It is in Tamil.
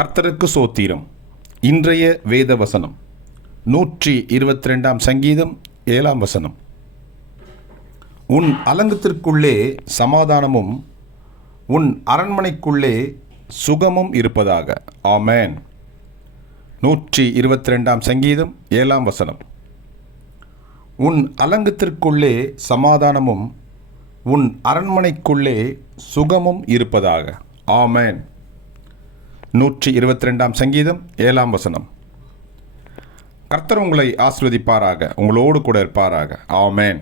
கர்த்தருக்கு சோத்திரம். இன்றைய வேத வசனம் நூற்றி இருபத்தி ரெண்டாம் சங்கீதம் ஏழாம் வசனம். உன் அலங்கத்திற்குள்ளே சமாதானமும் உன் அரண்மனைக்குள்ளே சுகமும் இருப்பதாக. ஆமேன். நூற்றி இருபத்தி ரெண்டாம் சங்கீதம் ஏழாம் வசனம். உன் அலங்கத்திற்குள்ளே சமாதானமும் உன் அரண்மனைக்குள்ளே சுகமும் இருப்பதாக. ஆமேன். நூற்றி இருபத்தி ரெண்டாம் சங்கீதம் ஏழாம் வசனம். கர்த்தர் உங்களை ஆஸ்வதிப்பாராக உங்களோடு கூட இருப்பாராக. ஆமேன்.